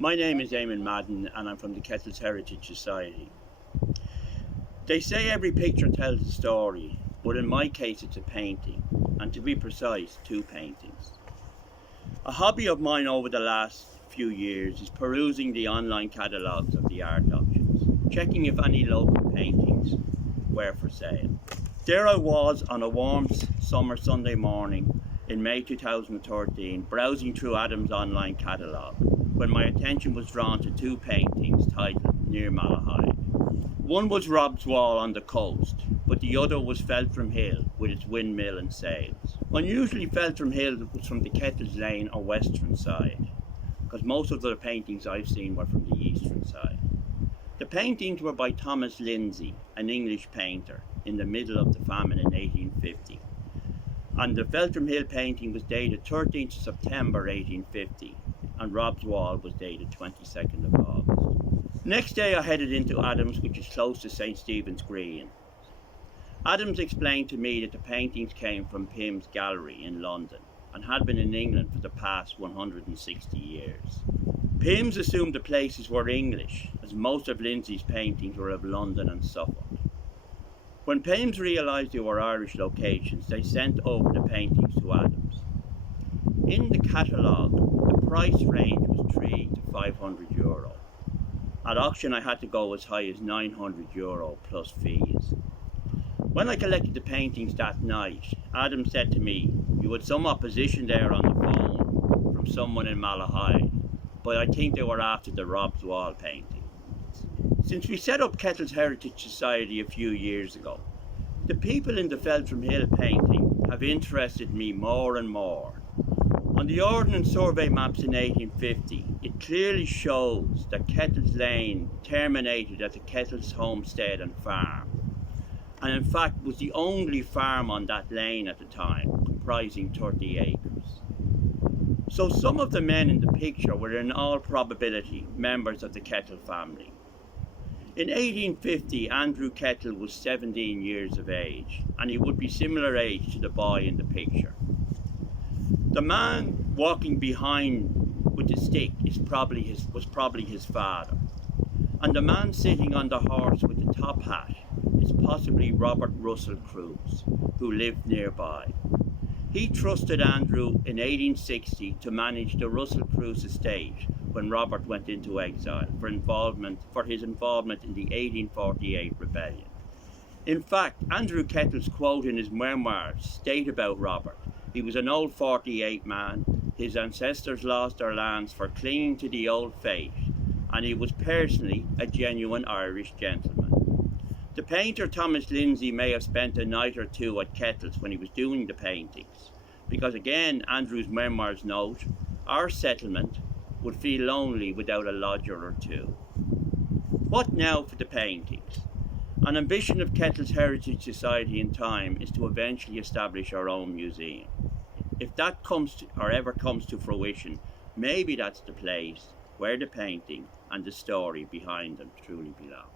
My name is Eamonn Madden and I'm from the Kettles Heritage Society. They say every picture tells a story, but in my case it's a painting, and to be precise, two paintings. A hobby of mine over the last few years is perusing the online catalogues of the art auctions, checking if any local paintings were for sale. There I was on a warm summer Sunday morning in May 2013, browsing through Adam's online catalogue, when my attention was drawn to two paintings titled Near Malahide. One was Rob's Wall on the coast, but the other was Feltram Hill with its windmill and sails. Unusually, Feltram Hill was from the Kettles Lane or western side, because most of the paintings I've seen were from the eastern side. The paintings were by Thomas Lindsay, an English painter, in the middle of the famine in 1850. And the Feltram Hill painting was dated 13th of September 1850, and Rob's Wall was dated 22nd of August. Next day I headed into Adams, which is close to St. Stephen's Green. Adams explained to me that the paintings came from Pym's gallery in London and had been in England for the past 160 years. Pym's assumed the places were English, as most of Lindsay's paintings were of London and Suffolk. When Pym's realised they were Irish locations, they sent over the paintings to Adams. In the catalogue, the price range was €3 to €500. At auction I had to go as high as €900 plus fees. When I collected the paintings that night, Adam said to me, "You had some opposition there on the phone from someone in Malahide, but I think they were after the Rob's Wall painting." Since we set up Kettles Heritage Society a few years ago, the people in the Feltram Hill painting have interested me more and more. On the Ordnance Survey maps in 1850, it clearly shows that Kettles Lane terminated at the Kettles homestead and farm, and in fact was the only farm on that lane at the time, comprising 30 acres. So some of the men in the picture were in all probability members of the Kettle family. In 1850, Andrew Kettle was 17 years of age, and he would be similar age to the boy in the picture. The man walking behind with the stick was probably his father, and the man sitting on the horse with the top hat is possibly Robert Russell Cruise, who lived nearby. He trusted Andrew in 1860 to manage the Russell Cruise estate when Robert went into exile for his involvement in the 1848 rebellion. In fact, Andrew Kettle's quote in his memoirs state about Robert: "He was an old 48 man, his ancestors lost their lands for clinging to the old faith, and he was personally a genuine Irish gentleman." The painter Thomas Lindsay may have spent a night or two at Kettles when he was doing the paintings, because again, Andrew's memoirs note, "Our settlement would feel lonely without a lodger or two." What now for the paintings? An ambition of Kettles Heritage Society in time is to eventually establish our own museum. If that ever comes to fruition, maybe that's the place where the painting and the story behind them truly belong.